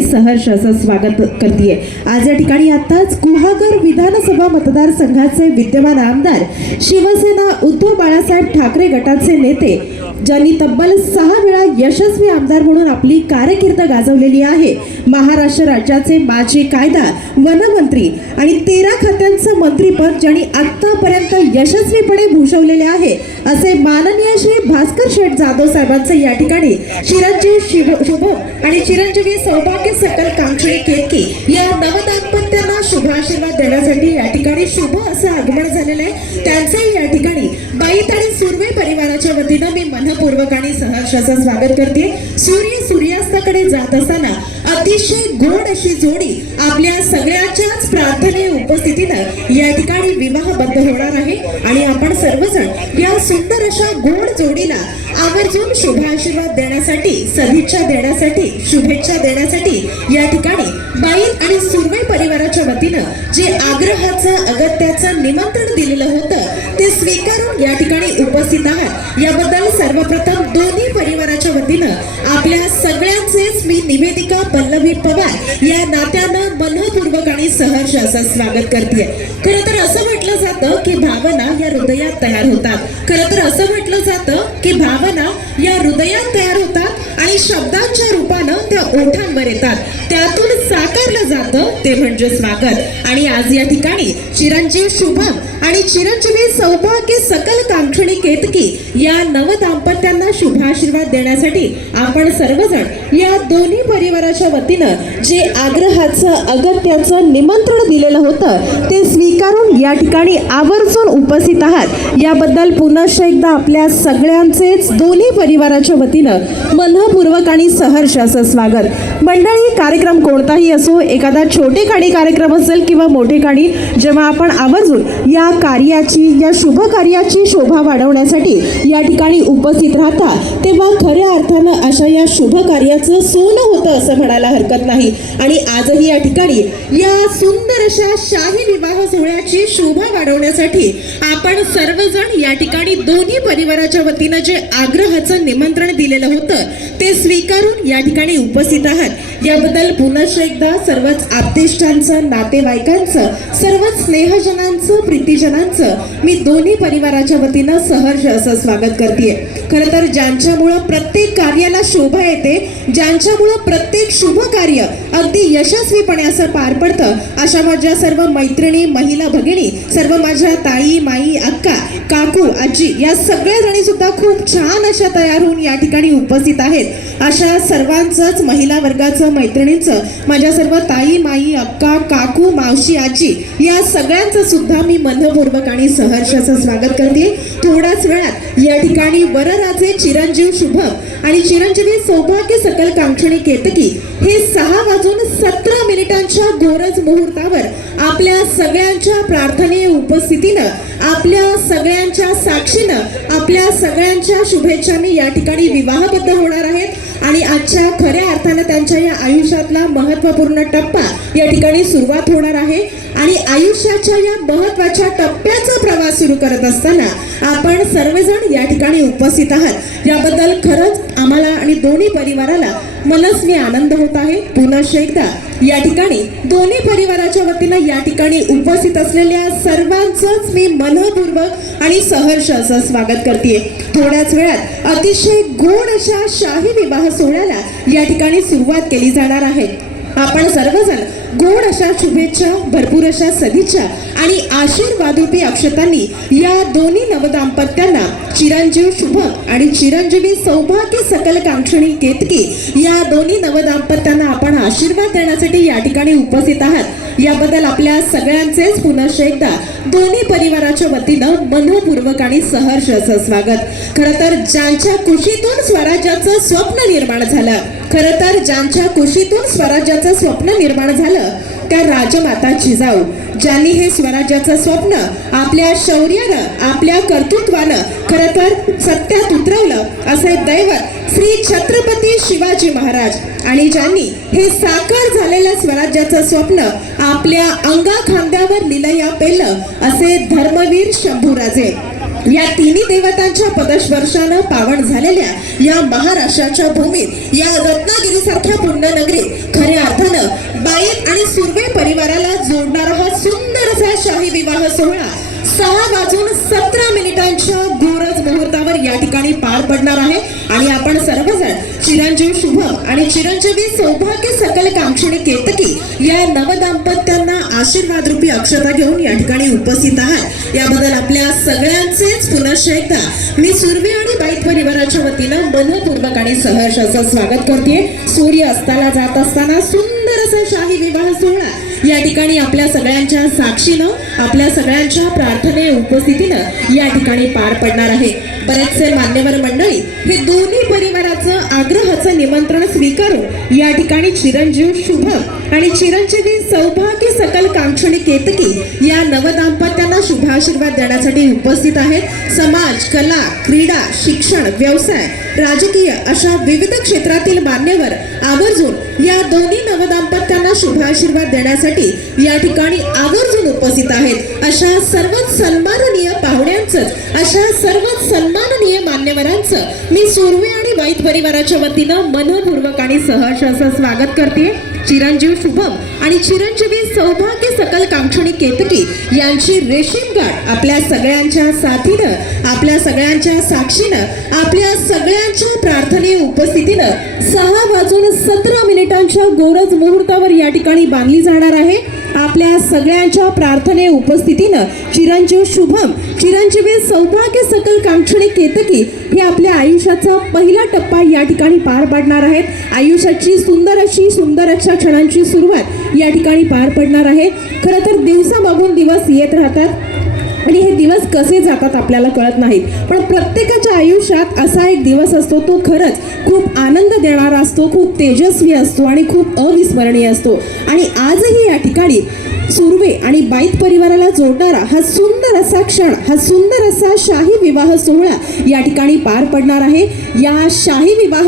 सहर्ष असं स्वागत करते। आज या ठिकाणी आताच गुहागर विधानसभा मतदारसंघाचे विद्यमान आमदार शिवसेना उद्धव बाळासाहेब ठाकरे गटाचे नेते ज्यांनी तब्बल 6 वेळा यशस्वी आमदार म्हणून आपली कारकीर्द गाजवलेली आहे, महाराष्ट्र राज्याचे माजी कायदा वनमंत्री आणि 13 खात्यांचं मंत्रीपद ज्यांनी आतापर्यंत यशस्वीपणे भूषवलेले आहे असे माननीय श्री भास्कर शेठ जाधव साहेबांचे या ठिकाणी चिरंजीव शुभ आणि चिरंजीवी सौभाग्य सकल कांक्षणी केतकी या नवदाम्पत्यांना शुभाशीर्वाद देण्यासाठी या ठिकाणी शुभ असं आगमन झालेलं आहे। त्यांचंही या ठिकाणी बाईत आणि सुर्वे परिवाराच्या वतीनं मी मनपूर्वक आणि सहर्ष असं स्वागत करते। सूर्यास्ताकडे जात असताना अतिशय गोड अशी जोडी आपल्या सगळ्यांच्याच प्रार्थनेय उपस्थितीनं या ठिकाणी विवाहबद्ध होणार आहे आणि आपण सर्वजण या सुंदर अशा गोड जोडीला आवर्जून शुभाशीर्वाद देण्यासाठी, सदिच्छा देण्यासाठी, शुभेच्छा देण्यासाठी या ठिकाणी बाईत आणि सुर्वे परिवाराच्या वतीनं जे आग्रहाचं अगत्याचं निमंत्रण दिलेलं होतं ते स्वीकारून या ठिकाणी उपस्थित आहात याबद्दल सर्वप्रथम दोन्ही परिवाराच्या वतीनं आपल्या सगळ्यांचेच मी निवेदिका पल्लवी पवार या नात्यानं मनपूर्वक आणि सहर्ष असं स्वागत करते। खरं तर असं म्हटलं जातं की भावना या हृदयात तयार होतात, खरं तर असं म्हटलं जातं की भावना या हृदयात तयार होतात आणि शब्दांच्या रूपानं त्या ओठांवर येतात, त्यातून साकारलं जातं ते म्हणजे स्वागत। आणि आज या ठिकाणी चिरंजीव शुभम आणि चिरंजीवी सौभाग्य सकल कांक्षणी केतकी या नवदाम्पत्यांना शुभाशीर्वाद देण्यासाठी आपण सर्वजण या दोन्ही परिवाराच्या वतीनं जे आग्रहाचं अगत्याचं निमंत्रण दिलेलं होतं ते स्वीकारून या ठिकाणी आवर्जून उपस्थित आहात याबद्दल पुनश्च एकदा आपल्या सगळ्यांचेच दोन्ही परिवाराच्या वतीनं मनपूर्वक आणि सहर्ष असं स्वागत। मंडळी, कार्यक्रम कोणताही असो, एखादा छोटेखानी कार्यक्रम असेल किंवा मोठेखानी, जेव्हा आपण आवर्जून या कार्याची, या शुभ कार्याची शोभा वाढवण्यासाठी या ठिकाणी उपस्थित राहता तेव्हा खऱ्या अर्थानं अशा या शुभ कार्याचं सोनं होतं असं म्हणायला हरकत नाही। आणि आजही या ठिकाणी या सुंदर अशा शाही विवाह सोहळ्याची शोभा वाढवण्यासाठी आपण सर्वजण या ठिकाणी दोन्ही परिवाराच्या वतीनं जे आग्रहाचं निमंत्रण दिलेलं होतं ते स्वीकारून या ठिकाणी उपस्थित आहात याबद्दल पुनश्च एकदा सर्वच आप्तेष्टांचं, नातेवाईकांचं, सर्वच स्नेहजनांचं, प्रीतीजनांचं मी दोन्ही परिवाराच्या वतीनं सहर्ष असं स्वागत करते। खरं तर ज्यांच्यामुळं प्रत्येक कार्याला शोभा येते, ज्यांच्यामुळं प्रत्येक शुभ कार्य अगदी यशस्वीपणे असं पार पडतं अशा माझ्या सर्व मैत्रिणी, महिला भगिनी, सर्व माझ्या ताई, माई, अक्का, काकू, आजी या सगळ्या जणी सुद्धा खूप छान अशा तयार होऊन या ठिकाणी उपस्थित आहेत। अशा सर्वांचंच महिला वर्गाचं, मैत्रिणींचं, माझ्या सर्व ताई, माई, अक्का, काकू, मावशी, आजी या सगळ्यांचं सुद्धा मी मनपूर्वक आणि सहर्ष असं स्वागत करते। थोड्याच वेळात या ठिकाणी वरराजे चिरंजीव शुभम आणि चिरंजीवी सौभाग्य सकल कांक्षणी केतकी हे 6:17 गोरज मुहूर्तावर आपल्या सगळ्यांच्या प्रार्थनेय उपस्थितीनं, आपल्या सगळ्यांच्या साक्षीनं, आपल्या सगळ्यांच्या शुभेच्छांनी या ठिकाणी विवाहबद्ध होणार आहेत आणि आजच्या खऱ्या अर्थानं त्यांच्या या आयुष्यातला महत्त्वपूर्ण टप्पा या ठिकाणी सुरुवात होणार आहे। आणि आयुष्याच्या या महत्त्वाच्या टप्प्याचा प्रवास सुरू करत असताना आपण सर्वजण या ठिकाणी उपस्थित आहात याबद्दल खरंच आम्हाला आणि दोन्ही परिवाराला मनस्वी आनंद होत आहे। पुनश्च एकदा या ठिकाणी दोन्ही परिवाराच्या वतीनं या ठिकाणी उपस्थित असलेल्या सर्वांचंच मी मनपूर्वक आणि सहर्ष असं स्वागत करते। थोड्याच वेळात अतिशय गोड अशा शाही विवाह सोहळ्याला या ठिकाणी सुरुवात केली जाणार आहे। आपण सर्वजण गोड अशा शुभेच्छा, भरपूर अशा सदिच्छा आणि आशीर्वादरूपी अक्षतांनी या दोन्ही नवदाम्पत्यांना चिरंजीव शुभम आणि चिरंजीवी सौभाग्य सकल कांक्षणी केतकी या दोन्ही नवदाम्पत्यांना आपण आशीर्वाद देण्यासाठी या ठिकाणी उपस्थित आहात याबद्दल आपल्या सगळ्यांचेच पुनश्च एकदा दोन्ही परिवाराच्या वतीनं मनपूर्वक आणि सहर्ष असं स्वागत। खरं तर ज्यांच्या कुशीतून स्वराज्याचं स्वप्न निर्माण झालं, खरं तर ज्यांच्या कुशीतून स्वराज्याचं स्वप्न निर्माण झालं त्या राजमाता जिजाऊ, ज्यांनी हे स्वराज्याचं स्वप्न आपल्या शौर्यानं, आपल्या कर्तृत्वानं खरं तर सत्यात उतरवलं असे दैवत श्री छत्रपती शिवाजी महाराज आणि ज्यांनी हे साकार झालेलं स्वराज्याचं स्वप्न आपल्या अंगा खांद्यावर लिलया पेलं असे धर्मवीर शंभूराजे या तिन्ही देवतांच्या पदस्पर्शानं पावन झालेल्या या महाराष्ट्राच्या भूमीत, या रत्नागिरीसारख्या पुण्यनगरीत खऱ्या शाही विवाह सोहळा 6:17 गोरज मुहूर्तावर या ठिकाणी पार पडणार आहे आणि आपण सर्वजण चिरंजीव शुभम आणि चिरंजीवी सौभाग्य सकल कांक्षणी केतकी या नवदाम्पत्यांना आशीर्वाद रूपी अक्षता घेऊन या ठिकाणी उपस्थित आहात. याबद्दल आपल्या सगळ्यांचेच पुनश्च एकदा मी सुरवे आणि बाईत परिवाराच्या वतीनं मनपूर्वक आणि सहर्ष असं स्वागत करते. सूर्य अस्ताला जात असताना सुंदर असा शाही विवाह सोहळा या ठिकाणी आपल्या सगळ्यांच्या साक्षीनं, आपल्या सगळ्यांच्या प्रार्थने उपस्थितीनं या ठिकाणी पार पडणार आहे. बरेचसे मान्यवर मंडळी हे दोन्ही परिवाराचं आग्रहाचं निमंत्रण स्वीकारून या ठिकाणी चिरंजीव शुभम आणि चिरंजीवी सौभाग्य सकल कांक्षणी केतकी या नवदाम्पत्यांना शुभाशीर्वाद देण्यासाठी उपस्थित आहेत. समाज, कला, क्रीडा, शिक्षण, व्यवसाय, राजकीय अशा विविध क्षेत्रातील मान्यवर आवर्जून या दोन्ही नवदाम्पत्यांना शुभाशीर्वाद देण्यासाठी या ठिकाणी आवर्जून उपस्थित आहेत. अशा सर्वच सन्माननीय पाहुण्यांचं, अशा सर्वच सन्माननीय मान्यवरांचं मी सुरवे आणि वाईत परिवाराच्या वतीनं मनपूर्वक आणि सहर्ष असं स्वागत करते. चिरंजीव शुभम आणि चिरंजीवी सौभाग्य सकल कांक्षणी केतकी यांची रेशीम गाठ आपल्या सगळ्यांच्या साथीनं, आपल्या सगळ्यांच्या साक्षीनं, आपल्या सगळ्यांच्या प्रार्थने उपस्थितीनं 6:17 गोरज मुहूर्तावर या ठिकाणी बांधली जाणार आहे. आपल्या सगळ्यांच्या प्रार्थने उपस्थितीनं चिरंजीव शुभम, चिरंजीवी सौभाग्य सकल कांक्षणी केतकी हे आपल्या आयुष्याचा पहिला टप्पा या ठिकाणी पार पाडणार आहेत. आयुष्याची सुंदर अशा क्षणांची सुरुवात या ठिकाणी पार पडणार आहे. खरं तर दिवसामागून दिवस येत राहतात आणि हे दिवस कसे जातात आपल्याला कळत नाहीत, पण प्रत्येकाच्या आयुष्यात असा एक दिवस असतो, तो खरंच खूप आनंद देणारा असतो, खूप तेजस्वी असतो आणि खूप अविस्मरणीय असतो. आणि आजही या ठिकाणी सुरवे आणि बाईत परिवाराला जोडणारा हा सुंदर असा क्षण, हा सुंदर असा शाही विवाह सोहळा या ठिकाणी पार पडणार आहे. या शाही विवाह